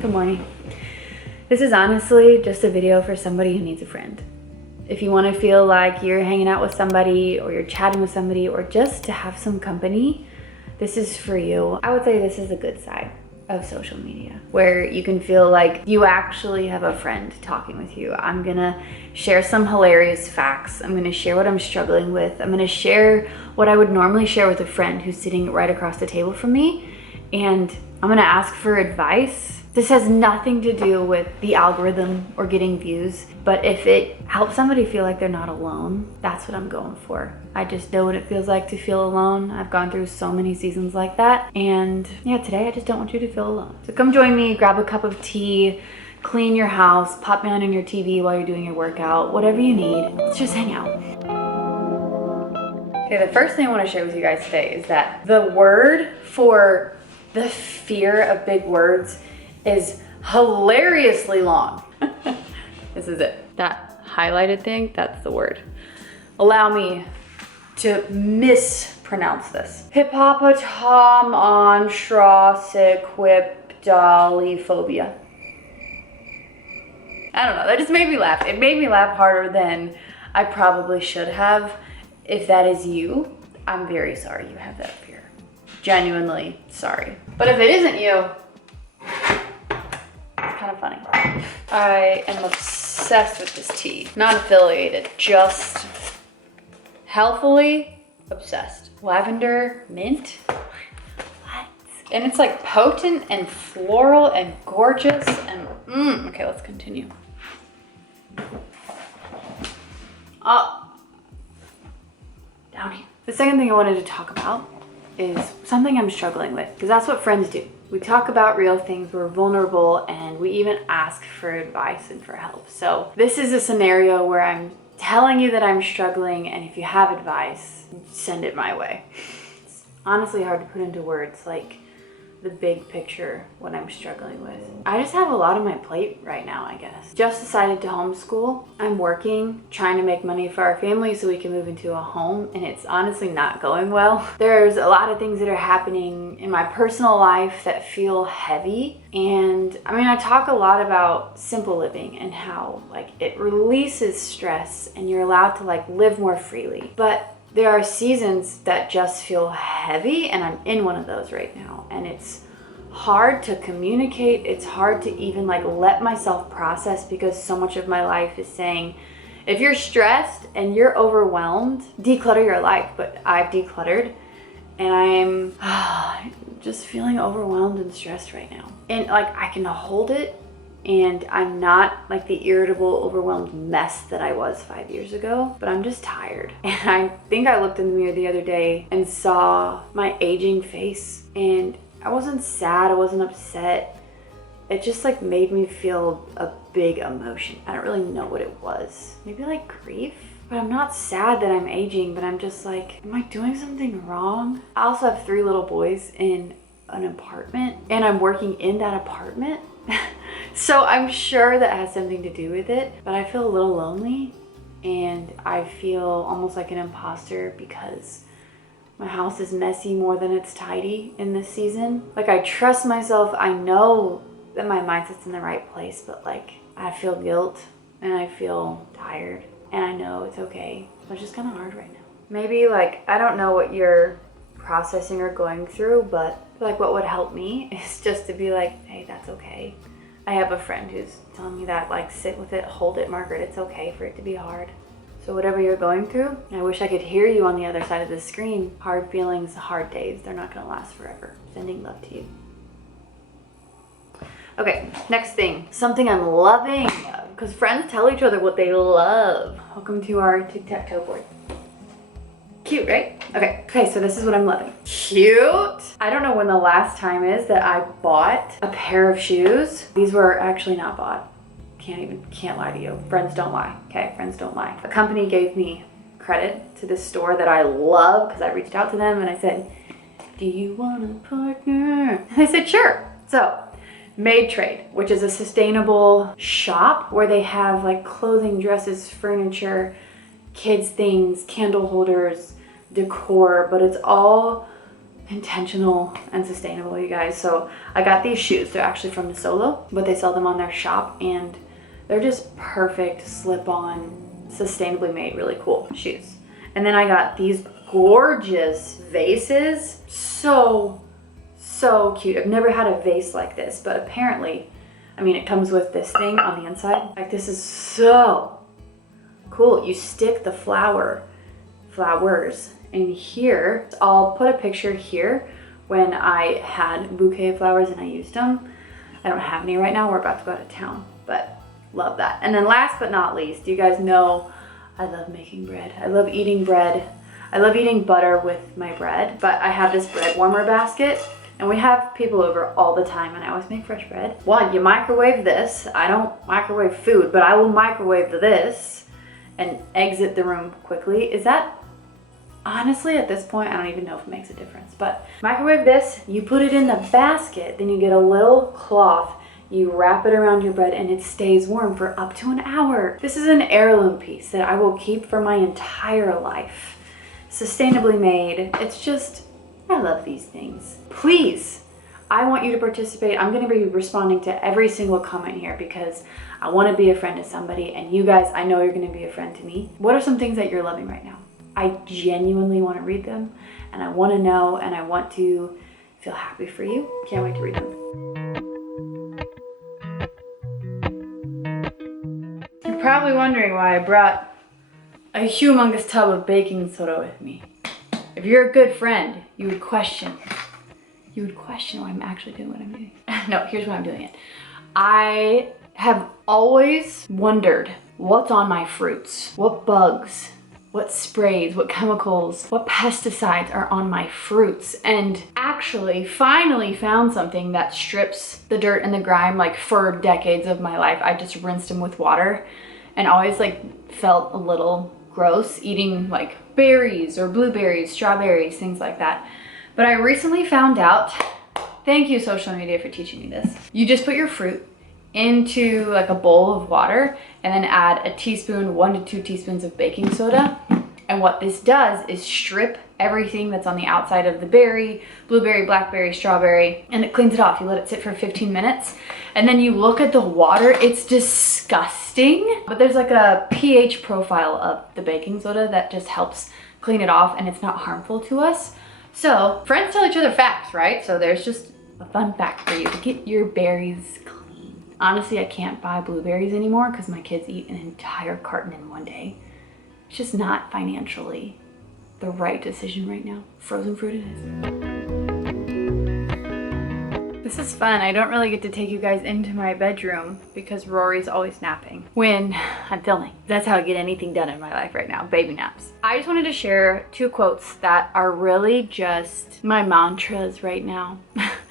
Good morning. This is honestly just a video for somebody who needs a friend. If you want to feel like you're hanging out with somebody or you're chatting with somebody or just to have some company, this is for you. I would say this is a good side of social media where you can feel like you actually have a friend talking with you. I'm gonna share some hilarious facts. I'm gonna share what I'm struggling with. I'm gonna share what I would normally share with a friend who's sitting right across the table from me. And I'm gonna ask for advice. This has nothing to do with the algorithm or getting views, but if it helps somebody feel like they're not alone, that's what I'm going for. I just know what it feels like to feel alone. I've gone through so many seasons like that. And yeah, today I just don't want you to feel alone. So come join me, grab a cup of tea, clean your house, pop me on your TV while you're doing your workout, whatever you need. Let's just hang out. Okay, the first thing I want to share with you guys today is that the word for the fear of big words is hilariously long. This is it. That highlighted thing, that's the word. Allow me to mispronounce this. Hippopotamonstrosiquipedalophobia. I don't know, that just made me laugh. It made me laugh harder than I probably should have. If that is you, I'm very sorry you have that fear. Genuinely sorry. But if it isn't you, kind of funny. I am obsessed with this tea. Not affiliated, just healthily obsessed. Lavender mint. What? And it's like potent and floral and gorgeous and okay, let's continue. Down here. The second thing I wanted to talk about is something I'm struggling with, because that's what friends do. We talk about real things, we're vulnerable, and we even ask for advice and for help. So this is a scenario where I'm telling you that I'm struggling, and if you have advice, send it my way. It's honestly hard to put into words, like the big picture, what I'm struggling with. I just have a lot on my plate right now, I guess. Just decided to homeschool. I'm working, trying to make money for our family so we can move into a home, and it's honestly not going well. There's a lot of things that are happening in my personal life that feel heavy. And I mean, I talk a lot about simple living and how like it releases stress and you're allowed to like live more freely. But there are seasons that just feel heavy, and I'm in one of those right now. And it's hard to communicate. It's hard to even like let myself process, because so much of my life is saying, if you're stressed and you're overwhelmed, declutter your life. But I've decluttered and I'm just feeling overwhelmed and stressed right now. And like I can hold it, and I'm not like the irritable, overwhelmed mess that I was 5 years ago, but I'm just tired. And I think I looked in the mirror the other day and saw my aging face, and I wasn't sad, I wasn't upset. It just like made me feel a big emotion. I don't really know what it was. Maybe like grief? But I'm not sad that I'm aging, but I'm just like, am I doing something wrong? I also have 3 little boys in an apartment, and I'm working in that apartment. So I'm sure that has something to do with it, but I feel a little lonely, and I feel almost like an imposter because my house is messy more than it's tidy in this season. Like I trust myself, I know that my mindset's in the right place, but like I feel guilt and I feel tired, and I know it's okay, but it's just kind of hard right now. Maybe like, I don't know what you're processing or going through, but like what would help me is just to be like, hey, that's okay. I have a friend who's telling me that, like, sit with it, hold it, Margaret. It's okay for it to be hard. So whatever you're going through, I wish I could hear you on the other side of the screen. Hard feelings, hard days, they're not gonna last forever. Sending love to you. Okay, next thing, something I'm loving, because friends tell each other what they love. Welcome to our tic-tac-toe board. Cute, right? Okay, so this is what I'm loving. Cute. I don't know when the last time is that I bought a pair of shoes. These were actually not bought. Can't lie to you. Friends don't lie, okay? Friends don't lie. A company gave me credit to this store that I love because I reached out to them and I said, do you want a partner? And they said, sure. So, Made Trade, which is a sustainable shop where they have like clothing, dresses, furniture, kids things, candle holders, decor, but it's all intentional and sustainable, you guys. So I got these shoes. They're actually from the Solo, but they sell them on their shop, and they're just perfect slip-on, sustainably made, really cool shoes. And then I got these gorgeous vases. So cute. I've never had a vase like this, but apparently, I mean, it comes with this thing on the inside. Like, this is so cool. You stick the flowers in here. I'll put a picture here when I had a bouquet of flowers and I used them. I don't have any right now. We're about to go out of town, but love that. And then last but not least, you guys know I love making bread. I love eating bread. I love eating butter with my bread, but I have this bread warmer basket, and we have people over all the time, and I always make fresh bread. One, you microwave this. I don't microwave food, but I will microwave this and exit the room quickly. Is that, honestly, at this point, I don't even know if it makes a difference, but microwave this, you put it in the basket, then you get a little cloth, you wrap it around your bread, and it stays warm for up to an hour. This is an heirloom piece that I will keep for my entire life. Sustainably made. It's just, I love these things. Please, I want you to participate. I'm gonna be responding to every single comment here because I wanna be a friend to somebody, and you guys, I know you're gonna be a friend to me. What are some things that you're loving right now? I genuinely wanna read them, and I wanna know, and I want to feel happy for you. Can't wait to read them. You're probably wondering why I brought a humongous tub of baking soda with me. If you're a good friend, you would question why I'm actually doing what I'm doing. No, here's why I'm doing it. I have always wondered what's on my fruits, what bugs, what sprays, what chemicals, what pesticides are on my fruits, and actually finally found something that strips the dirt and the grime. Like, for decades of my life, I just rinsed them with water and always like felt a little gross eating like berries or blueberries, strawberries, things like that. But I recently found out, thank you social media for teaching me this, you just put your fruit into like a bowl of water and then add a teaspoon, 1 to 2 teaspoons of baking soda. And what this does is strip everything that's on the outside of the berry, blueberry, blackberry, strawberry, and it cleans it off. You let it sit for 15 minutes and then you look at the water, it's disgusting. But there's like a pH profile of the baking soda that just helps clean it off, and it's not harmful to us. So friends tell each other facts, right? So there's just a fun fact for you to get your berries clean. Honestly, I can't buy blueberries anymore because my kids eat an entire carton in one day. It's just not financially the right decision right now. Frozen fruit it is. This is fun. I don't really get to take you guys into my bedroom because Rory's always napping when I'm filming. That's how I get anything done in my life right now, baby naps. I just wanted to share 2 quotes that are really just my mantras right now.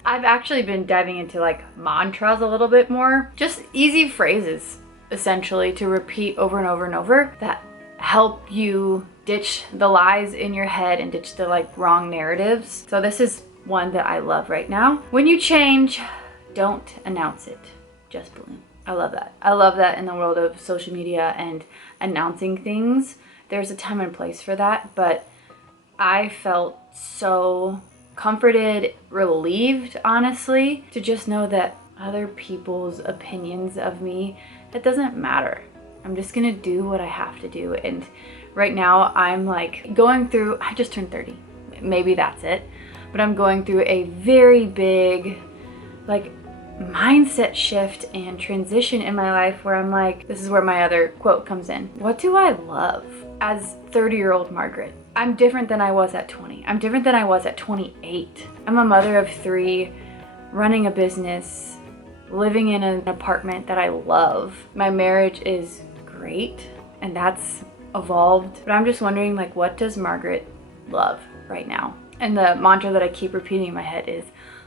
I've actually been diving into like mantras a little bit more. Just easy phrases, essentially, to repeat over and over and over that help you ditch the lies in your head and ditch the like wrong narratives. So this is one that I love right now. When you change, don't announce it, just bloom. I love that. I love that in the world of social media and announcing things. There's a time and place for that, but I felt so comforted, relieved, honestly, to just know that other people's opinions of me, that doesn't matter. I'm just gonna do what I have to do. And right now I'm like going through, I just turned 30. Maybe that's it. But I'm going through a very big like mindset shift and transition in my life where I'm like, this is where my other quote comes in. What do I love as 30-year-old Margaret? I'm different than I was at 20. I'm different than I was at 28. I'm a mother of 3, running a business, living in an apartment that I love. My marriage is great and that's evolved. But I'm just wondering, like, what does Margaret love right now? And the mantra that I keep repeating in my head is,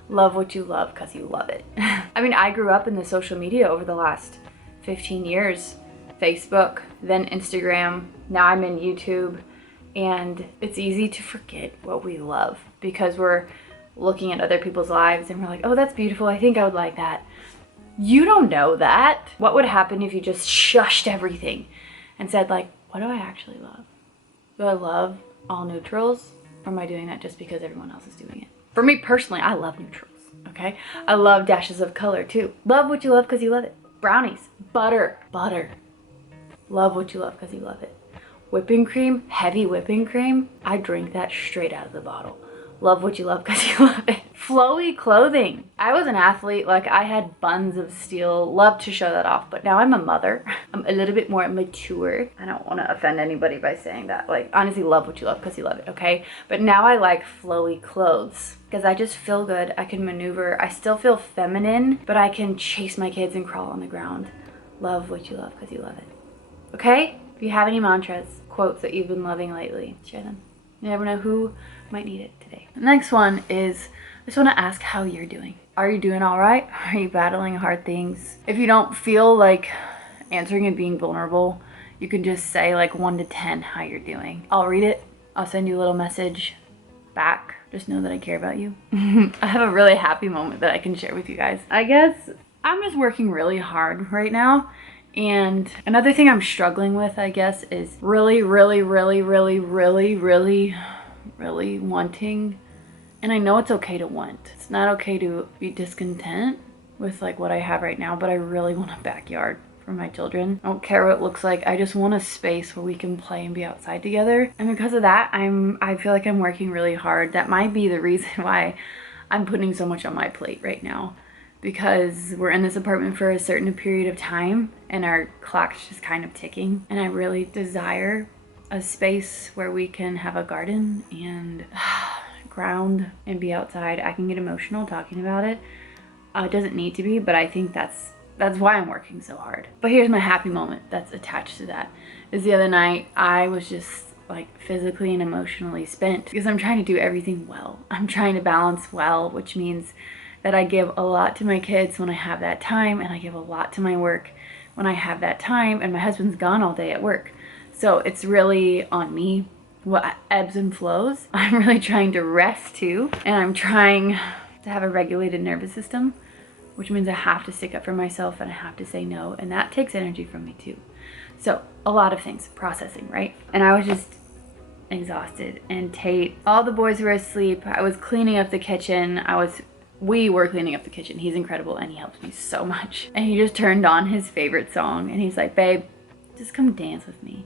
love what you love because you love it. I mean, I grew up in the social media over the last 15 years. Facebook, then Instagram, now I'm in YouTube. And it's easy to forget what we love because we're looking at other people's lives and we're like, oh, that's beautiful. I think I would like that. You don't know that. What would happen if you just shushed everything and said, like, what do I actually love? Do I love all neutrals? Or am I doing that just because everyone else is doing it? For me personally, I love neutrals, okay? I love dashes of color too. Love what you love because you love it. Brownies, butter. Love what you love because you love it. Whipping cream, heavy whipping cream, I drink that straight out of the bottle. Love what you love because you love it. Flowy clothing. I was an athlete, like I had buns of steel, loved to show that off, but now I'm a mother. I'm a little bit more mature. I don't want to offend anybody by saying that. Like, honestly, love what you love because you love it, okay? But now I like flowy clothes because I just feel good. I can maneuver. I still feel feminine, but I can chase my kids and crawl on the ground. Love what you love because you love it. Okay? If you have any mantras, quotes that you've been loving lately, share them. You never know who might need it today. The next one is, I just want to ask how you're doing. Are you doing all right? Are you battling hard things? If you don't feel like answering and being vulnerable, you can just say like 1 to 10 how you're doing. I'll read it. I'll send you a little message back. Just know that I care about you. I have a really happy moment that I can share with you guys. I guess I'm just working really hard right now. And another thing I'm struggling with, I guess, is really wanting. And I know it's okay to want. It's not okay to be discontent with like what I have right now, but I really want a backyard for my children. I don't care what it looks like. I just want a space where we can play and be outside together. And because of that, I feel like I'm working really hard. That might be the reason why I'm putting so much on my plate right now, because we're in this apartment for a certain period of time and our clock's just kind of ticking. And I really desire a space where we can have a garden and ground and be outside. I can get emotional talking about it. It doesn't need to be, but I think that's why I'm working so hard. But here's my happy moment that's attached to that. Is the other night I was just like physically and emotionally spent because I'm trying to do everything well. I'm trying to balance well, which means that I give a lot to my kids when I have that time, and I give a lot to my work when I have that time, and my husband's gone all day at work. So it's really on me what ebbs and flows. I'm really trying to rest too, and I'm trying to have a regulated nervous system, which means I have to stick up for myself and I have to say no, and that takes energy from me too. So a lot of things, processing, right? And I was just exhausted, and Tate, all the boys were asleep. I was cleaning up the kitchen. We were cleaning up the kitchen. He's incredible and he helps me so much. And he just turned on his favorite song and he's like, babe, just come dance with me.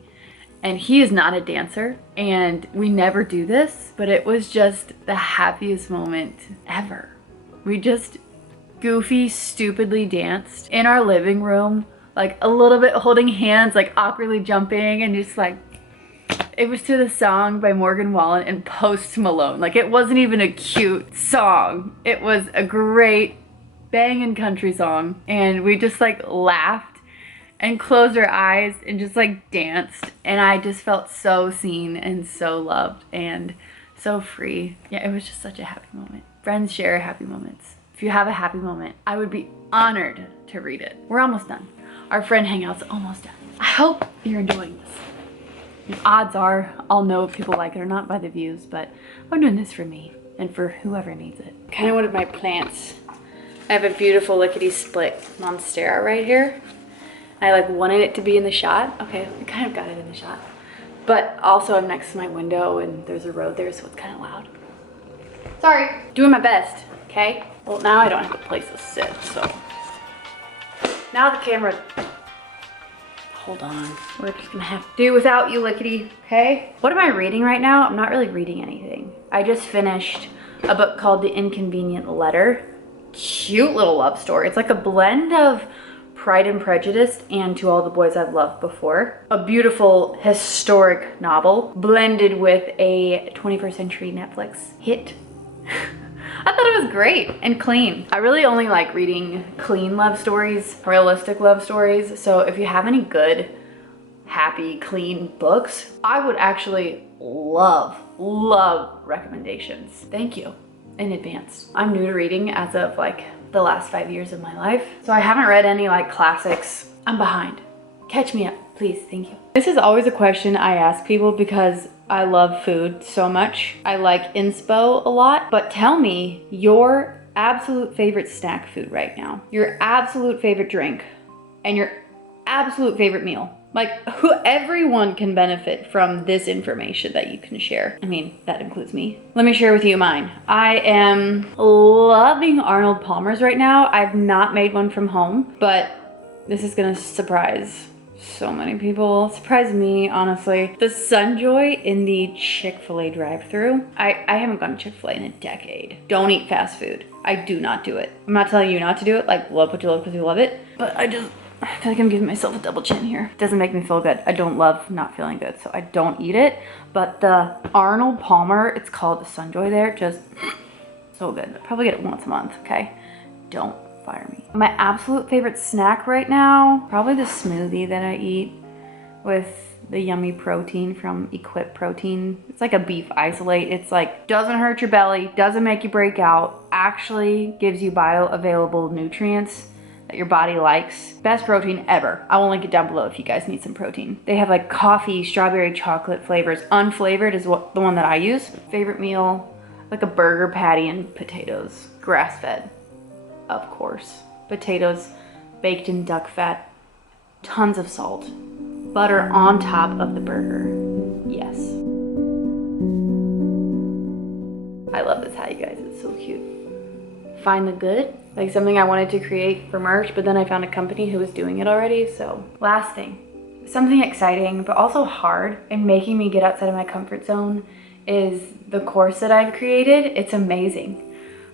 And he is not a dancer and we never do this, but it was just the happiest moment ever. We just goofy, stupidly danced in our living room, like a little bit holding hands, like awkwardly jumping, and just like, it was to the song by Morgan Wallen and Post Malone. Like, it wasn't even a cute song. It was a great banging country song. And we just like laughed and closed our eyes and just like danced. And I just felt so seen and so loved and so free. Yeah, it was just such a happy moment. Friends share happy moments. If you have a happy moment, I would be honored to read it. We're almost done. Our friend hangout's almost done. I hope you're enjoying this. Odds are I'll know if people like it or not by the views, but I'm doing this for me and for whoever needs it. Kind of one of my plants. I have a beautiful lickety-split monstera right here. I like wanted it to be in the shot. Okay, I kind of got it in the shot. But also I'm next to my window and there's a road there, so it's kind of loud. Sorry, doing my best, okay? Well, now I don't have a place to sit, so. Now the camera, hold on. We're just gonna have to do without you, lickety, okay? What am I reading right now? I'm not really reading anything. I just finished a book called The Inconvenient Letter. Cute little love story. It's like a blend of Pride and Prejudice and To All the Boys I've Loved Before. A beautiful historic novel blended with a 21st century Netflix hit. I thought it was great and clean. I really only like reading clean love stories, realistic love stories. So if you have any good, happy, clean books, I would actually love recommendations. Thank you in advance. I'm new to reading as of like the last 5 years of my life. So I haven't read any like classics. I'm behind. Catch me up, please, thank you. This is always a question I ask people because I love food so much. I like inspo a lot, but tell me your absolute favorite snack food right now, your absolute favorite drink, and your absolute favorite meal. Like, everyone can benefit from this information that you can share. I mean, that includes me. Let me share with you mine. I am loving Arnold Palmer's right now. I've not made one from home, but this is gonna surprise so many people. Surprise me, honestly. The Sunjoy in the Chick-fil-A drive-thru. I haven't gone to Chick-fil-A in a decade. Don't eat fast food. I do not do it. I'm not telling you not to do it. Like, love what you love because you love it. But I feel like I'm giving myself a double chin here. It doesn't make me feel good. I don't love not feeling good, so I don't eat it. But the Arnold Palmer, it's called the Sunjoy there, just so good. I probably get it once a month, okay? Don't fire me. My absolute favorite snack right now, probably the smoothie that I eat with the yummy protein from Equip Protein. It's like a beef isolate. It's like, doesn't hurt your belly, doesn't make you break out, actually gives you bioavailable nutrients that your body likes. Best protein ever. I will link it down below if you guys need some protein. They have like coffee, strawberry, chocolate flavors. Unflavored is the one that I use. Favorite meal, like a burger patty and potatoes. Grass-fed, of course. Potatoes baked in duck fat. Tons of salt. Butter on top of the burger. Yes. I love this hat, you guys. It's so cute. Find the good. Like something I wanted to create for merch, but then I found a company who was doing it already. So last thing, something exciting, but also hard and making me get outside of my comfort zone is the course that I've created. It's amazing,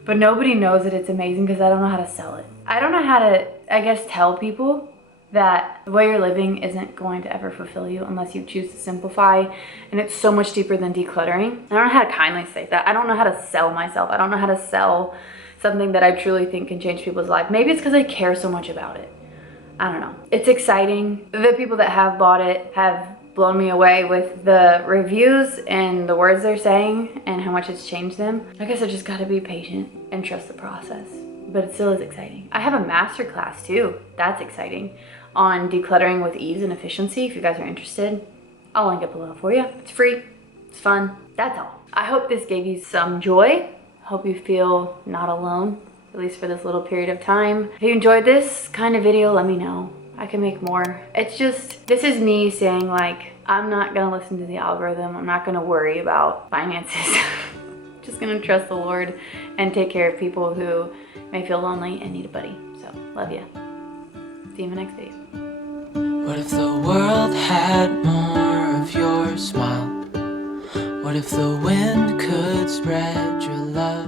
but nobody knows that it's amazing because I don't know how to sell it. I don't know how to, I guess, tell people that the way you're living isn't going to ever fulfill you unless you choose to simplify, and it's so much deeper than decluttering. I don't know how to kindly say that. I don't know how to sell myself. I don't know how to sell something that I truly think can change people's life. Maybe it's because I care so much about it. I don't know. It's exciting. The people that have bought it have blown me away with the reviews and the words they're saying and how much it's changed them. I guess I just gotta be patient and trust the process, but it still is exciting. I have a masterclass too. That's exciting, on decluttering with ease and efficiency. If you guys are interested, I'll link it below for you. It's free, it's fun. That's all. I hope this gave you some joy. Hope you feel not alone, at least for this little period of time. If you enjoyed this kind of video, let me know. I can make more. It's just, this is me saying like, I'm not gonna listen to the algorithm. I'm not gonna worry about finances. Just gonna trust the Lord and take care of people who may feel lonely and need a buddy. So, love ya. See you in the next video. What if the world had more of your smile? What if the wind could spread your love?